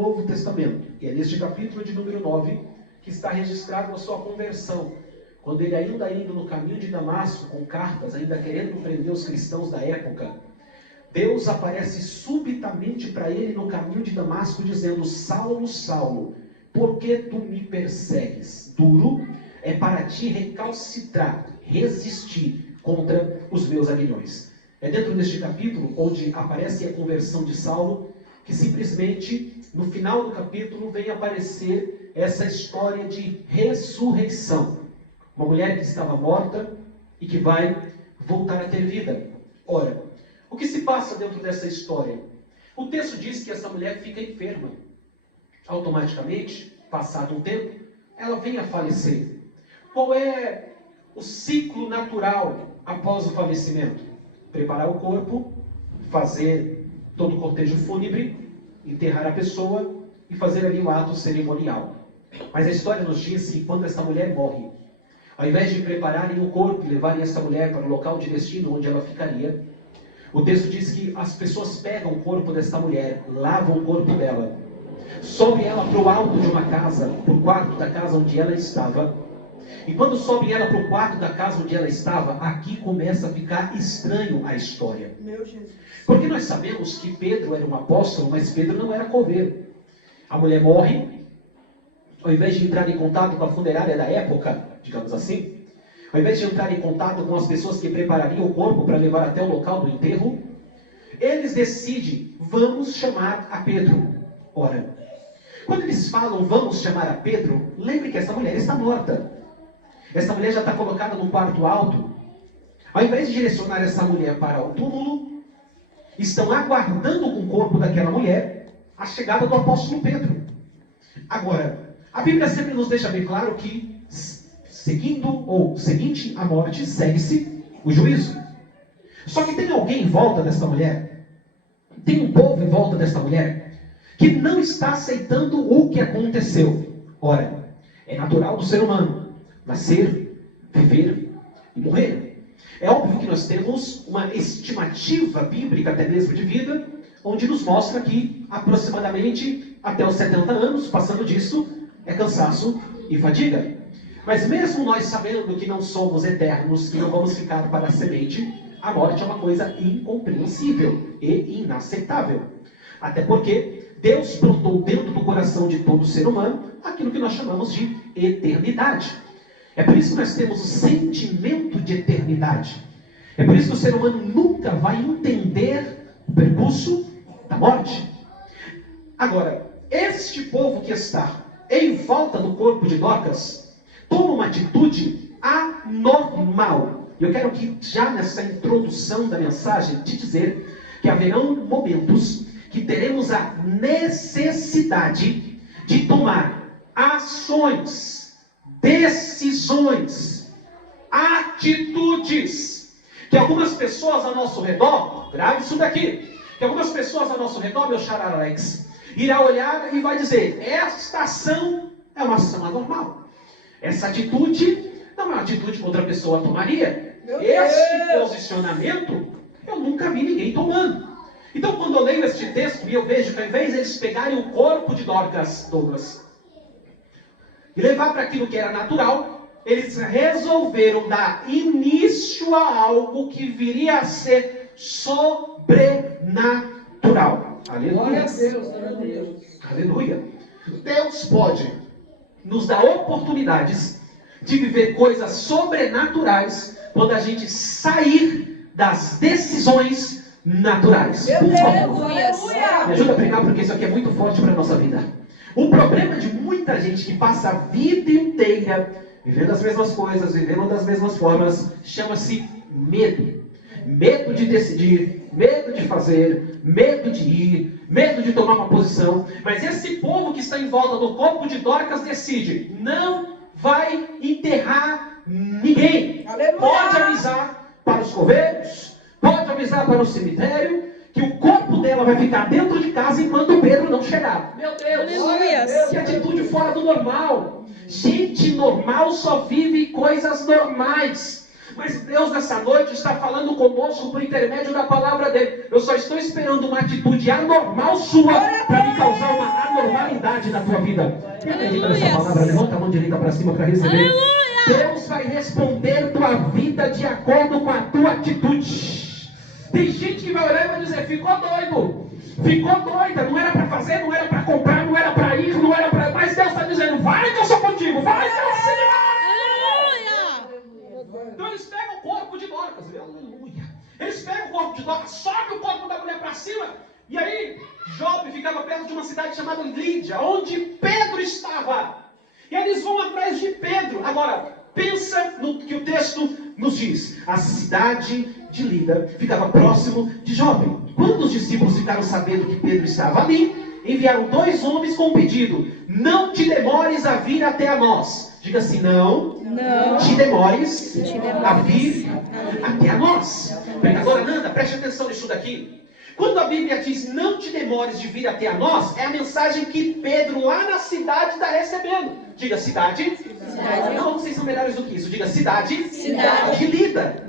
Novo Testamento. E é neste capítulo de número 9 que está registrado a sua conversão. Quando ele ainda indo no caminho de Damasco, com cartas, ainda querendo prender os cristãos da época, Deus aparece subitamente para ele no caminho de Damasco, dizendo: Saulo, Saulo, por que tu me persegues? Duro é para ti recalcitrar, resistir contra os meus aguilhões. É dentro deste capítulo onde aparece a conversão de Saulo, que simplesmente no final do capítulo vem aparecer essa história de ressurreição. Uma mulher que estava morta e que vai voltar a ter vida. Ora, o que se passa dentro dessa história? O texto diz que essa mulher fica enferma. Automaticamente, passado um tempo, ela vem a falecer. Qual é o ciclo natural após o falecimento? Preparar o corpo, fazer todo o cortejo fúnebre, enterrar a pessoa e fazer ali o ato cerimonial. Mas a história nos diz que quando essa mulher morre, ao invés de prepararem o corpo e levarem essa mulher para o local de destino onde ela ficaria, o texto diz que as pessoas pegam o corpo dessa mulher, lavam o corpo dela, sobem ela para o alto de uma casa, para o quarto da casa onde ela estava. E quando sobem ela para o quarto da casa onde ela estava, aqui começa a ficar estranho a história. Meu Jesus. Porque nós sabemos que Pedro era um apóstolo, mas Pedro não era coveiro. A mulher morre, ao invés de entrar em contato com a funerária da época, digamos assim, ao invés de entrar em contato com as pessoas que preparariam o corpo para levar até o local do enterro, eles decidem: vamos chamar a Pedro. Ora, quando eles falam vamos chamar a Pedro, lembre que essa mulher está morta. Essa mulher já está colocada no quarto alto. Ao invés de direcionar essa mulher para o túmulo, estão aguardando com o corpo daquela mulher a chegada do apóstolo Pedro. Agora, a Bíblia sempre nos deixa bem claro que seguinte a morte, segue-se o juízo. Só que tem alguém em volta dessa mulher, tem um povo em volta dessa mulher, que não está aceitando o que aconteceu. Ora, é natural do ser humano nascer, viver e morrer. É óbvio que nós temos uma estimativa bíblica, até mesmo de vida, onde nos mostra que aproximadamente até os 70 anos, passando disso, é cansaço e fadiga. Mas mesmo nós sabendo que não somos eternos, que não vamos ficar para a semente, a morte é uma coisa incompreensível e inaceitável. Até porque Deus plantou dentro do coração de todo ser humano aquilo que nós chamamos de eternidade. É por isso que nós temos o sentimento de eternidade. É por isso que o ser humano nunca vai entender o percurso da morte. Agora, este povo que está em volta do corpo de Dorcas toma uma atitude anormal. Eu quero que já nessa introdução da mensagem te dizer que haverão momentos que teremos a necessidade de tomar ações, decisões, atitudes, que algumas pessoas ao nosso redor, grave isso daqui, que algumas pessoas ao nosso redor, meu xará Alex, irá olhar e vai dizer: esta ação é uma ação anormal. Essa atitude não é uma atitude que outra pessoa tomaria. Este posicionamento eu nunca vi ninguém tomando. Então, quando eu leio este texto e eu vejo que ao invés de eles pegarem o corpo de Dorcas, Douglas, e levar para aquilo que era natural, eles resolveram dar início a algo que viria a ser sobrenatural. Aleluia. Glória a Deus, glória a Deus. Aleluia. Deus pode nos dar oportunidades de viver coisas sobrenaturais quando a gente sair das decisões naturais. Por favor, me ajuda a pregar, porque isso aqui é muito forte para a nossa vida. O problema de muita gente que passa a vida inteira vivendo as mesmas coisas, vivendo das mesmas formas, chama-se medo. Medo de decidir, medo de fazer, medo de ir, medo de tomar uma posição. Mas esse povo que está em volta do corpo de Dorcas decide: não vai enterrar ninguém. Aleluia. Pode avisar para os coveiros, pode avisar para o cemitério, que o corpo dela vai ficar dentro de casa enquanto o Pedro não chegar. Meu Deus! Aleluia. Que atitude fora do normal. Gente normal só vive coisas normais. Mas Deus nessa noite está falando conosco por intermédio da palavra dele. Eu só estou esperando uma atitude anormal sua para me causar uma anormal prioridade na tua vida. Quem acredita nessa palavra? Levanta a mão direita para cima para receber. Deus vai responder tua vida de acordo com a tua atitude. Tem gente que vai olhar e vai dizer, ficou doido, ficou doida, não era para fazer, não era para comprar, não era para ir, não era para... Mas Deus está dizendo, vai que eu sou contigo, vai que eu sou. Então eles pegam o corpo de Dorcas, aleluia. Eles pegam o corpo de Dorcas, sobe o corpo da mulher para cima, e aí Jope ficava perto de uma cidade chamada Lídia, onde Pedro estava. E eles vão atrás de Pedro. Agora, pensa no que o texto nos diz. A cidade de Lida ficava próximo de Jope. Quando os discípulos ficaram sabendo que Pedro estava ali, enviaram 2 homens com um pedido: não te demores a vir até a nós. Diga assim, não te demores a vir até a nós. Pregadora Nanda, preste atenção nisso daqui. Quando a Bíblia diz, não te demores de vir até a nós, é a mensagem que Pedro lá na cidade está recebendo. Diga cidade. Não, vocês são melhores do que isso. Diga cidade. De Lida.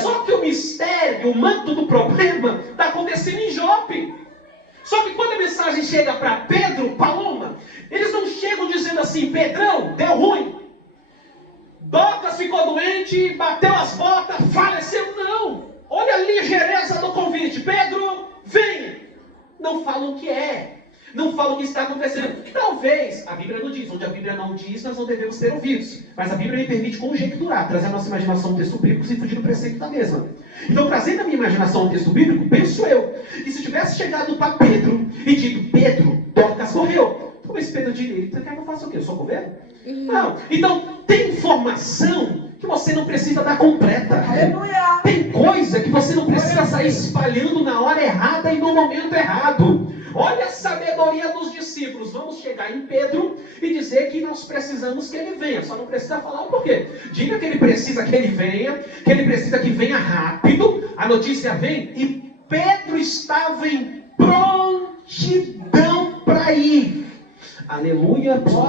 Só que o mistério, o manto do problema, está acontecendo em Jope. Só que quando a mensagem chega para Pedro, Paloma, eles não chegam dizendo assim, Pedrão, deu ruim. Dorcas ficou doente, bateu as botas, faleceu. Não. Olha a ligeireza do convite. Pedro, vem. Não falam o que é. Não falam o que está acontecendo. Talvez, a Bíblia não diz. Onde a Bíblia não diz, nós não devemos ter ouvidos. Mas a Bíblia me permite conjecturar, trazer a nossa imaginação ao texto bíblico sem fugir do preceito da mesma. Então, trazendo a minha imaginação ao texto bíblico, penso eu, que se tivesse chegado para Pedro e dito, Pedro, Dorcas morreu. Talvez Pedro diria, você quer que eu faça o quê? Eu sou governo? Não. Então, tem informação que você não precisa dar completa. Aleluia. Tem coisa que você não precisa sair espalhando na hora errada e no momento errado. Olha a sabedoria dos discípulos. Vamos chegar em Pedro e dizer que nós precisamos que ele venha. Só não precisa falar o porquê. Diga que ele precisa que ele venha, que ele precisa que venha rápido. A notícia vem e Pedro estava em prontidão para ir. Aleluia. O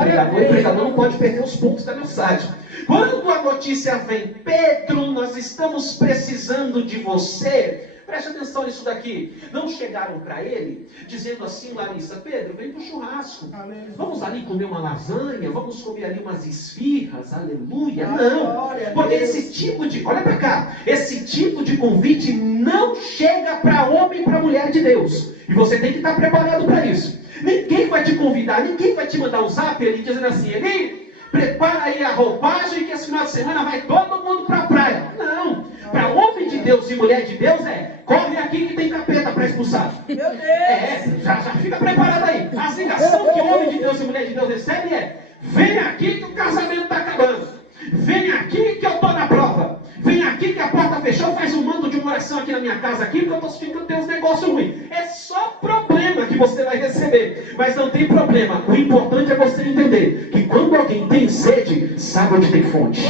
pregador não pode perder os pontos da mensagem. Quando a notícia vem, Pedro, nós estamos precisando de você. Preste atenção nisso daqui. Não chegaram para ele dizendo assim, Larissa, Pedro, vem para o churrasco. Vamos ali comer uma lasanha, vamos comer ali umas esfirras, aleluia. Não, porque esse tipo de, olha para cá, esse tipo de convite não chega para homem e para mulher de Deus. E você tem que estar preparado para isso. Ninguém vai te convidar, ninguém vai te mandar um zap ali dizendo assim, Eli, prepara aí a roupagem que esse final de semana vai todo mundo para a praia. Não, para homem de Deus e mulher de Deus corre aqui que tem capeta para expulsar. Meu Deus! Já fica preparado aí. A ligação que homem de Deus e mulher de Deus recebe vem aqui que o casamento está acabando. Vem aqui que eu estou na prova. Vem aqui que a porta fechou, faz um mando de uma oração aqui na minha casa aqui, porque eu estou sentindo que eu tenho uns negócios ruins. É só problema que você vai receber. Mas não tem problema. O importante é você entender que quando alguém tem sede, sabe onde tem fonte.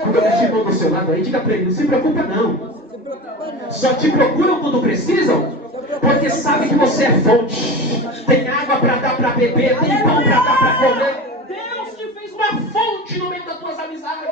Quando eu irmão do seu lado aí, diga para ele, não se preocupa não. Só te procuram quando precisam, porque sabe que você é fonte. Tem água para dar para beber, tem pão para dar para comer. Deus te fez uma fonte no meio das tuas amizades.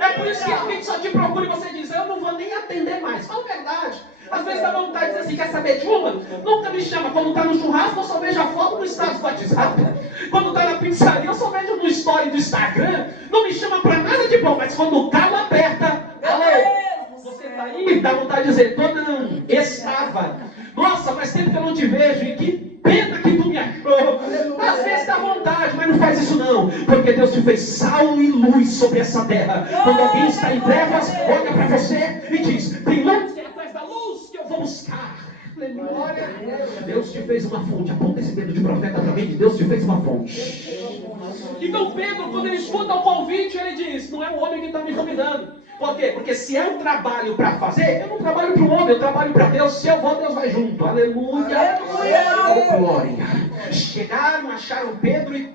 É por isso que alguém só te procura e você diz, eu não vou nem atender mais. Fala a verdade. Às vezes dá vontade de dizer assim, quer saber de uma? Nunca me chama. Quando está no churrasco, eu só vejo a foto no status do WhatsApp. Quando está na pizzaria, eu só vejo no story do Instagram. Não me chama para nada de bom, mas quando o calo aperta, alô, você está aí, dá vontade de dizer, tô não, estava. Nossa, faz tempo que eu não te vejo, e que pena que tu me achou. Às vezes dá vontade, mas não faz isso não, porque Deus te fez sal e luz sobre essa terra. Quando alguém está em trevas, olha para você e diz, tem luz que é atrás da luz que eu vou buscar. Glória a Deus. Deus te fez uma fonte. Aponta esse dedo de profeta também, que Deus te fez uma fonte. Então Pedro, quando ele escuta o convite, ele diz, não é o homem que está me convidando. Por quê? Porque se é um trabalho para fazer, eu não trabalho para o homem, eu trabalho para Deus. Se eu vou, Deus vai junto. Aleluia. Aleluia. Oh, glória. Chegaram, acharam Pedro e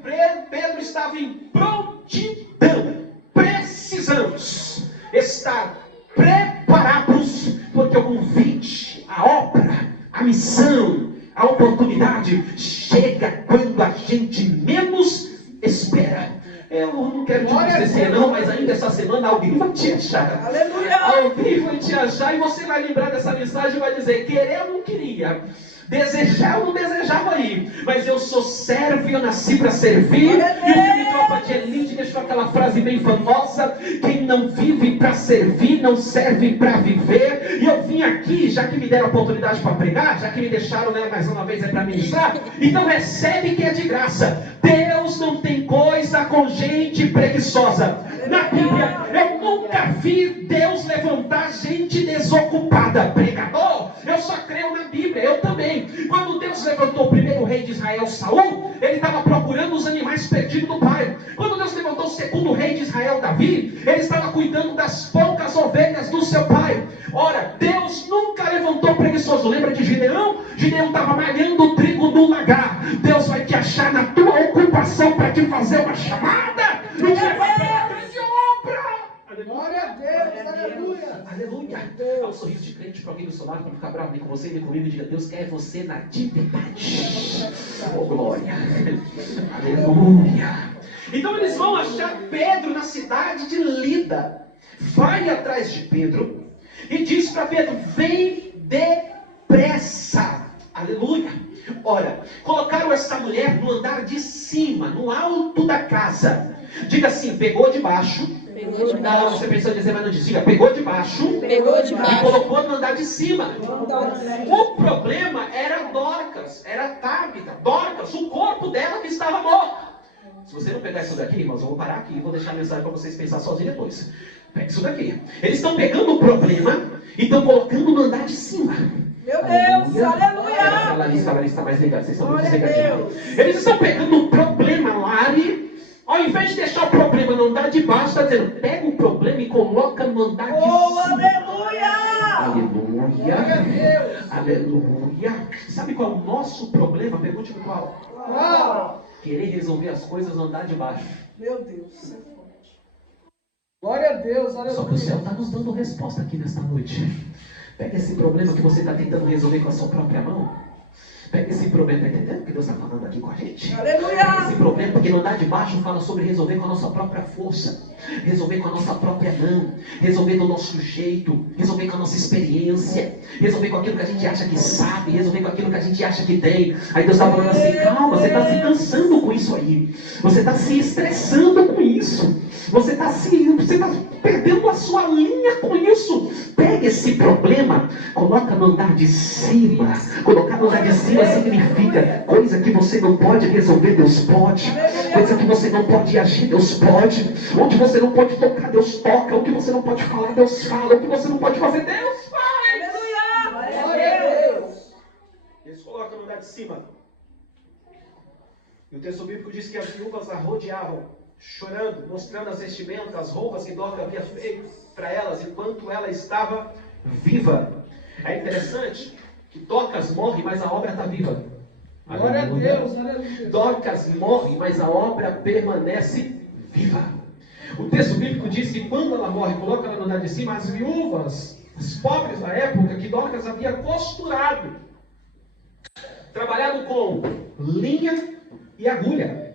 Pedro estava em prontidão. Precisamos estar preparados, porque o convite, a obra, a missão, a oportunidade chega quando a gente menos espera. Eu não quero te dizer não, mas ainda essa semana alguém vai te achar. Aleluia! Alguém vai te achar e você vai lembrar dessa mensagem e vai dizer, querer eu não queria, Desejar eu não desejava ir, mas eu sou servo e eu nasci para servir. E o filme Tropa de Elite deixou aquela frase bem famosa: quem não vive para servir, não serve para viver. E eu vim aqui, já que me deram a oportunidade para pregar, já que me deixaram, né, mais uma vez para ministrar, então recebe que é de graça. Deus não tem coisa com gente preguiçosa. Na Bíblia, eu nunca vi Deus levantar gente desocupada. Pregador, eu só creio na Bíblia, eu também. Quando Deus levantou o primeiro rei de Israel, Saul, ele estava procurando os animais perdidos do pai. Quando Deus levantou o segundo rei de Israel, Davi, ele estava cuidando das poucas ovelhas do seu pai. Ora, Deus nunca levantou preguiçoso. Lembra de Gideão? Gideão estava malhando o trigo no lagar. Deus vai te achar na tua ocupação para te fazer uma chamada e te levar para a grande obra. Glória a Deus, aleluia. Aleluia. Dá um sorriso de crente para alguém do seu lado, para não ficar bravo nem com você, nem comigo, e diga: Deus quer você na intimidade. Oh, glória. Aleluia. Então eles vão achar Pedro na cidade de Lida. Vai atrás de Pedro e diz para Pedro: vem depressa. Aleluia. Ora, colocaram essa mulher no andar de cima, no alto da casa. Diga assim: pegou de baixo. Não, você pensou em dizer, mas não disse. Diga: pegou de baixo. E colocou no andar de cima. O problema era Dorcas, era Tabita. Dorcas, o corpo dela que estava morto. Se você não pegar isso daqui, irmãos, eu vou parar aqui e vou deixar a mensagem para vocês pensar sozinhos depois. Pega isso daqui. Eles estão pegando o problema e estão colocando no andar de cima. Meu Deus, aleluia! A Larissa está mais ligada, vocês estão muito ligados. Eles estão pegando o problema lá e, ao invés de deixar o problema no andar de baixo, está dizendo: pega o problema e coloca no andar de cima. Aleluia! Aleluia! Aleluia! Sabe qual é o nosso problema? Pergunte qual. Querer resolver as coisas no andar de baixo. Meu Deus, isso é forte. Glória a Deus, aleluia. Só que o céu está nos dando resposta aqui nesta noite. Pega esse problema que você está tentando resolver com a sua própria mão. Pega esse problema, está entendendo que Deus está falando aqui com a gente? Aleluia! Pega esse problema, porque no andar de baixo fala sobre resolver com a nossa própria força, resolver com a nossa própria mão, resolver do nosso jeito, resolver com a nossa experiência, resolver com aquilo que a gente acha que sabe, resolver com aquilo que a gente acha que tem. Aí Deus está falando assim: calma, você está se cansando com isso aí, você está se estressando com isso, você está perdendo a sua linha com isso. Pega esse problema, coloca no andar de cima. Colocar no andar de cima significa coisa que você não pode resolver, Deus pode. Coisa que você não pode agir, Deus pode. Onde você não pode tocar, Deus toca. Onde você não pode falar, Deus fala. Onde você não pode fazer, Deus faz. Aleluia! Glória a Deus! Eles colocam no andar de cima. E o texto bíblico diz que as viúvas a rodeavam, chorando, mostrando as vestimentas, as roupas que Dorcas havia feito para elas, enquanto ela estava viva. É interessante que Dorcas morre, mas a obra está viva. Glória a Deus, aleluia. Dorcas morre, mas a obra permanece viva. O texto bíblico diz que quando ela morre, coloca ela no andar de cima, as viúvas, os pobres da época, que Dorcas havia costurado, trabalhado com linha e agulha.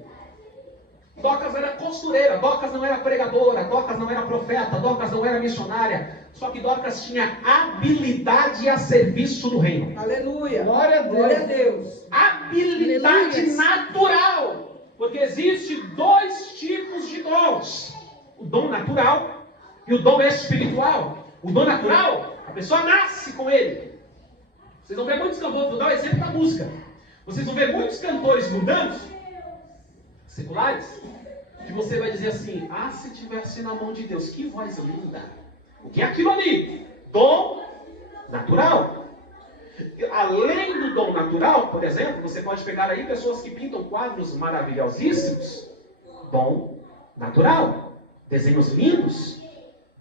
Dorcas era costureira, Dorcas não era pregadora, Dorcas não era profeta, Dorcas não era missionária. Só que Dorcas tinha habilidade a serviço do reino. Aleluia! Glória a Deus. Glória a Deus! Habilidade natural. Porque existe dois tipos de dons: o dom natural e o dom espiritual. O dom natural, a pessoa nasce com ele. Vocês vão ver muitos cantores, vou dar o exemplo da música. Vocês vão ver muitos cantores mundanos, seculares, que você vai dizer assim: ah, se tivesse na mão de Deus, que voz linda. O que é aquilo ali? Dom natural. Além do dom natural, por exemplo, você pode pegar aí pessoas que pintam quadros maravilhosíssimos. Dom natural. Desenhos lindos.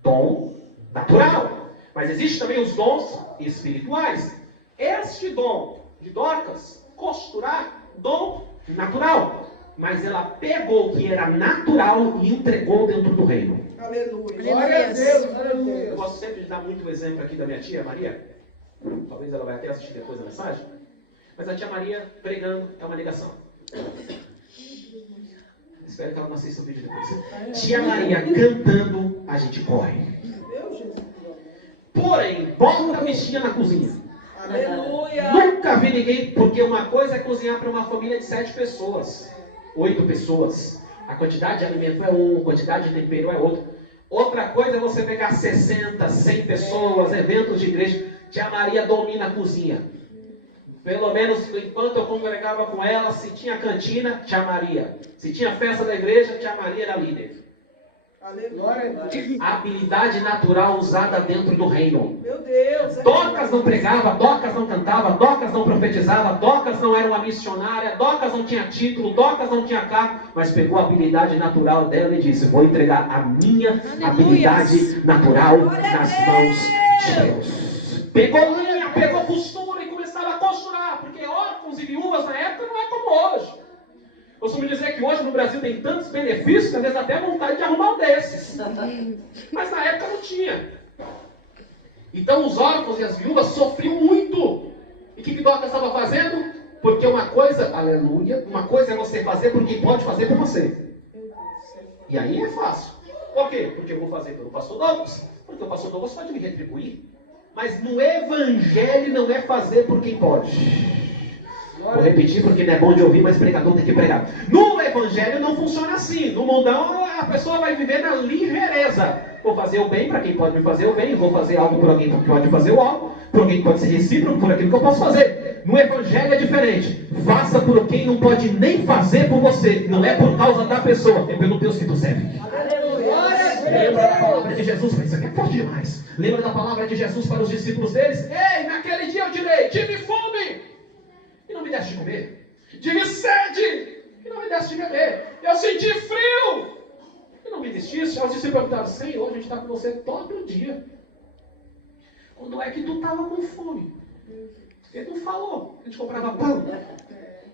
Dom natural. Mas existe também os dons espirituais. Este dom de Dorcas, costurar, dom natural. Mas ela pegou o que era natural e entregou dentro do reino. Aleluia! Glória a Deus, aleluia. Eu gosto sempre de dar muito o exemplo aqui da minha tia Maria. Talvez ela vai até assistir depois a mensagem. Mas a tia Maria pregando é uma ligação. Espero que ela não assista o vídeo depois. Tia Maria cantando, a gente corre. Meu Jesus! Porém, bota a bichinha na cozinha. Aleluia. Nunca vi ninguém, porque uma coisa é cozinhar para uma família de 7 pessoas, 8 pessoas. A quantidade de alimento é um, a quantidade de tempero é outro. Outra coisa é você pegar 60, 100 pessoas, eventos de igreja. Tia Maria domina a cozinha. Pelo menos enquanto eu congregava com ela, se tinha cantina, Tia Maria. Se tinha festa da igreja, Tia Maria era líder. Aleluia. A habilidade natural usada dentro do reino. Meu Deus. Docas não pregava, Docas não cantava, Docas não profetizava, Docas não era uma missionária, Docas não tinha título, Docas não tinha cargo, mas pegou a habilidade natural dela e disse: vou entregar a minha habilidade natural nas mãos de Deus. Pegou linha, pegou costura e começava a costurar, porque órfãos e viúvas na época não é como hoje. Costumo dizer que hoje no Brasil tem tantos benefícios que às vezes até vontade de arrumar um desses. Mas na época não tinha. Então os órfãos e as viúvas sofriam muito. E o que Docas estava fazendo? Porque uma coisa, aleluia, uma coisa é você fazer por quem pode fazer por você. E aí é fácil. Por quê? Porque eu vou fazer pelo pastor Douglas. Porque o pastor Douglas pode me retribuir. Mas no evangelho não é fazer por quem pode. Vou repetir porque não é bom de ouvir, mas pregador tem que pregar. No evangelho não funciona assim. No mundão a pessoa vai viver na ligeireza. Vou fazer o bem para quem pode me fazer o bem. Vou fazer algo por alguém que pode fazer o algo. Por alguém que pode ser recíproco por aquilo que eu posso fazer. No evangelho é diferente. Faça por quem não pode nem fazer por você. Não é por causa da pessoa, é pelo Deus que tu serve. Lembra da palavra de Jesus? Isso aqui é forte demais. Lembra da palavra de Jesus para os discípulos deles? Ei, naquele dia eu direi: tive fome e não me deste de comer. Tive sede e não me deste de beber. Eu senti frio e não me destiste. Aí os discípulos perguntaram: Senhor, a gente está com você todo dia. Quando é que tu estava com fome? Ele não falou. A gente comprava pão.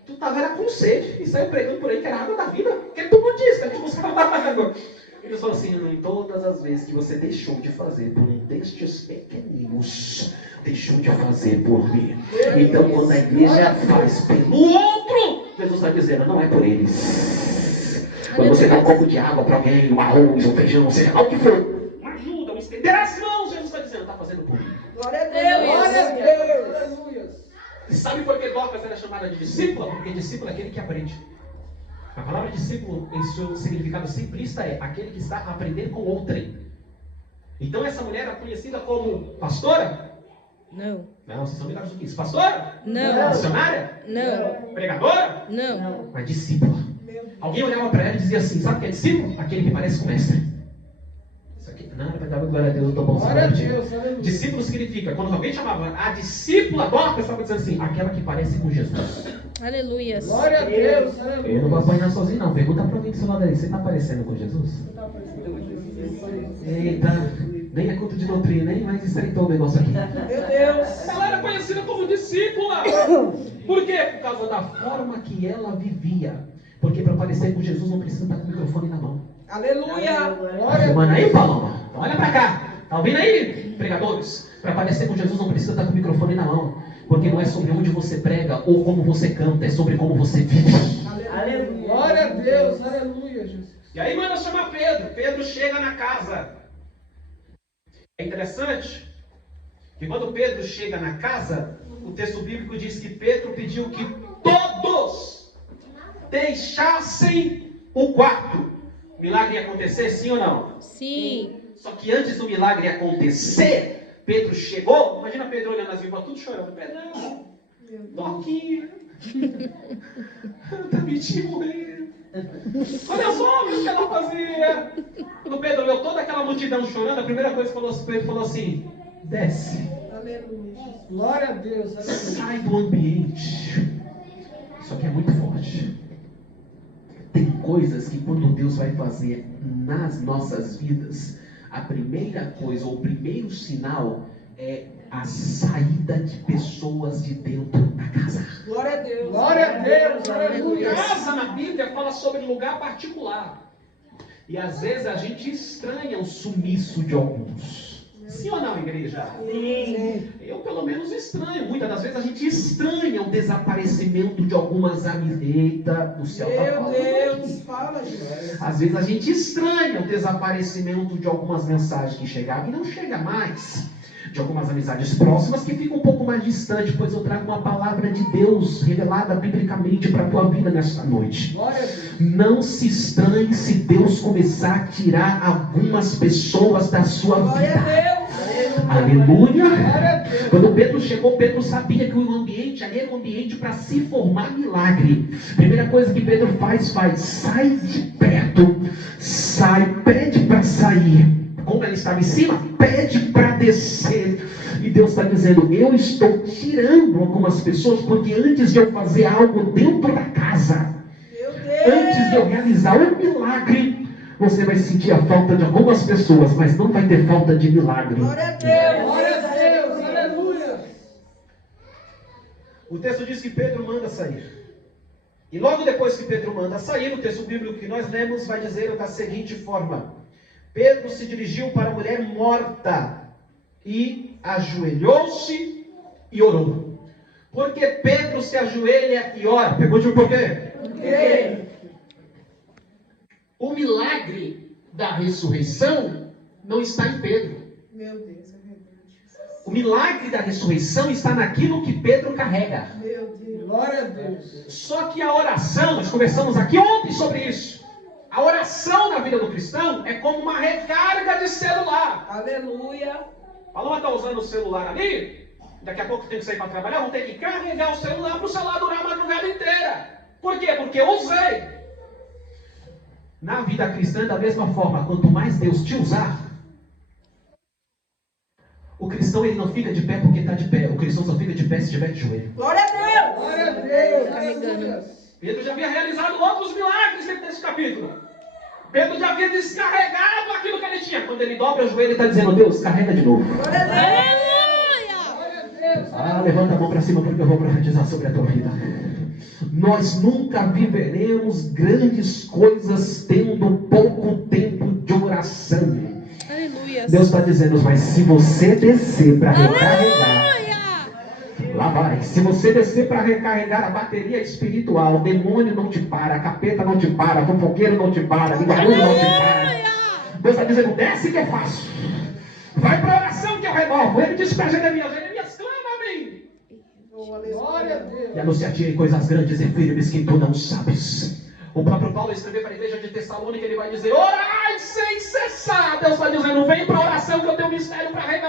Tu estava com sede e saiu pregando por aí que era água da vida. Porque tu não disse que a gente buscava água. Eles falam assim: em todas as vezes que você deixou de fazer por um destes pequeninos, deixou de fazer por mim. Então quando a igreja faz pelo outro, Jesus está dizendo: não é por eles. Quando você dá um copo de água para alguém, um arroz, um feijão, seja lá o que for, uma ajuda, um estender as mãos, Jesus está dizendo: está fazendo por mim. Glória a Deus. Glória a Deus. Aleluia. E sabe por que Docas era chamada de discípula? Porque discípulo é aquele que aprende. A palavra discípulo, em seu significado simplista, é aquele que está a aprender com outrem. Então essa mulher era conhecida como pastora? Não. Não, vocês são ligados do que isso? Pastora? Não. Missionária? Não. Pregadora? Não. Mas discípula. Alguém olhava para ela e dizia assim: sabe o que é discípulo? Aquele que parece com o mestre. Isso aqui, não, para dar glória a Deus, eu estou bom. Glória a Deus, aleluia. Discípulo significa, quando alguém chamava a discípula Dorcas, estava dizendo assim: aquela que parece com Jesus. Aleluia. Glória a Deus, aleluia. Eu não vou apanhar sozinho não, pergunta para mim do seu lado aí: você está parecendo com Jesus? Eita, nem é culto de doutrina, hein? Mas estreitou o negócio aqui. Meu Deus. Ela era conhecida como discípula. Por quê? Por causa da forma que ela vivia. Porque para parecer com Jesus não precisa estar com o microfone na mão. Aleluia. Tá filmando aí, Paloma? Então olha para cá. Tá ouvindo aí, pregadores? Para parecer com Jesus não precisa estar com o microfone na mão. Porque não é sobre onde você prega ou como você canta, é sobre como você vive. Aleluia. Glória a Deus, aleluia, Jesus. E aí manda chamar Pedro. Pedro chega na casa. É interessante que quando Pedro chega na casa, o texto bíblico diz que Pedro pediu que todos deixassem o quarto. O milagre ia acontecer, sim ou não? Sim. Só que antes do milagre acontecer, Pedro chegou. Imagina Pedro olhando as viúvas, tudo chorando. Pedro, Doquinha. Tá mentindo morrendo. Olha as obras que ela fazia. Quando Pedro viu toda aquela multidão chorando, a primeira coisa que Pedro falou assim: desce. Aleluia. Glória a Deus, aleluia. Sai do ambiente. Isso aqui é muito forte. Tem coisas que quando Deus vai fazer nas nossas vidas, a primeira coisa, ou o primeiro sinal é a saída de pessoas de dentro da casa. Glória a Deus. Glória a Deus, aleluia. Casa na Bíblia fala sobre lugar particular. E às vezes a gente estranha o sumiço de alguns. Sim ou não, igreja? Sim. Eu pelo menos estranho. Muitas das vezes a gente estranha o desaparecimento de algumas amizades. Eita, o céu está Meu falando. Deus, fala, Jesus. Às vezes a gente estranha o desaparecimento de algumas mensagens que chegavam e não chega mais. de algumas amizades próximas que ficam um pouco mais distantes, pois eu trago uma palavra de Deus revelada biblicamente para a tua vida nesta noite. Glória a Deus. Não se estranhe se Deus começar a tirar algumas pessoas da sua Glória a vida. Deus. Aleluia! Glória a Deus. Quando Pedro chegou, Pedro sabia que o ambiente ali era um ambiente para se formar milagre. Primeira coisa que Pedro faz, sai de perto, pede para sair. Como ele estava em cima, pede para descer. E Deus está dizendo, eu estou tirando algumas pessoas, porque antes de eu fazer algo dentro da casa, Meu Deus. antes de eu realizar um milagre, você vai sentir a falta de algumas pessoas, mas não vai ter falta de milagre. Glória a Deus. Glória a Deus. Aleluia. O texto diz que Pedro manda sair. E logo depois que Pedro manda sair, o texto bíblico que nós lemos vai dizer da seguinte forma: Pedro se dirigiu para a mulher morta e ajoelhou-se e orou. Por que Pedro se ajoelha e ora? Pergunte por quê? Porque O milagre da ressurreição não está em Pedro. Meu Deus, é verdade. O milagre da ressurreição está naquilo que Pedro carrega. Meu Deus. glória a Deus. Só que a oração, nós conversamos aqui ontem sobre isso. A oração na vida do cristão é como uma recarga de celular. Aleluia. Paloma está usando o celular ali, daqui a pouco tem que sair para trabalhar, vou ter que carregar o celular para o celular durar a madrugada inteira. Por quê? Porque eu usei. Na vida cristã, da mesma forma, quanto mais Deus te usar, o cristão ele não fica de pé porque está de pé. O cristão só fica de pé se estiver de joelho. Glória a Deus. Glória a Deus. Aleluia. Pedro já havia realizado outros milagres dentro desse capítulo. Pedro já havia descarregado aquilo que ele tinha. Quando ele dobra o joelho, ele está dizendo, Deus, carrega de novo. Glória a Deus. Glória a Deus. Ah, levanta a mão para cima porque eu vou profetizar sobre a tua vida. Nós nunca viveremos grandes coisas tendo pouco tempo de oração. Aleluia. Deus está dizendo, mas se você descer para recarregar, lá vai. Se você descer para recarregar a bateria espiritual, o demônio não te para, capeta não te para, fofoqueiro não te para, ligarudo não te para. Deus está dizendo, desce que é fácil. Vai para a oração que eu renovo. Ele disse para Jeremias, clama a mim. Oh, Glória a aleluia. Deus. E anunciar-te coisas grandes e firmes que tu não sabes. O próprio Paulo escreveu para a igreja de Tessalônica, ele vai dizer, orai sem cessar. Deus está dizendo, vem para a oração que eu tenho um mistério para revelar.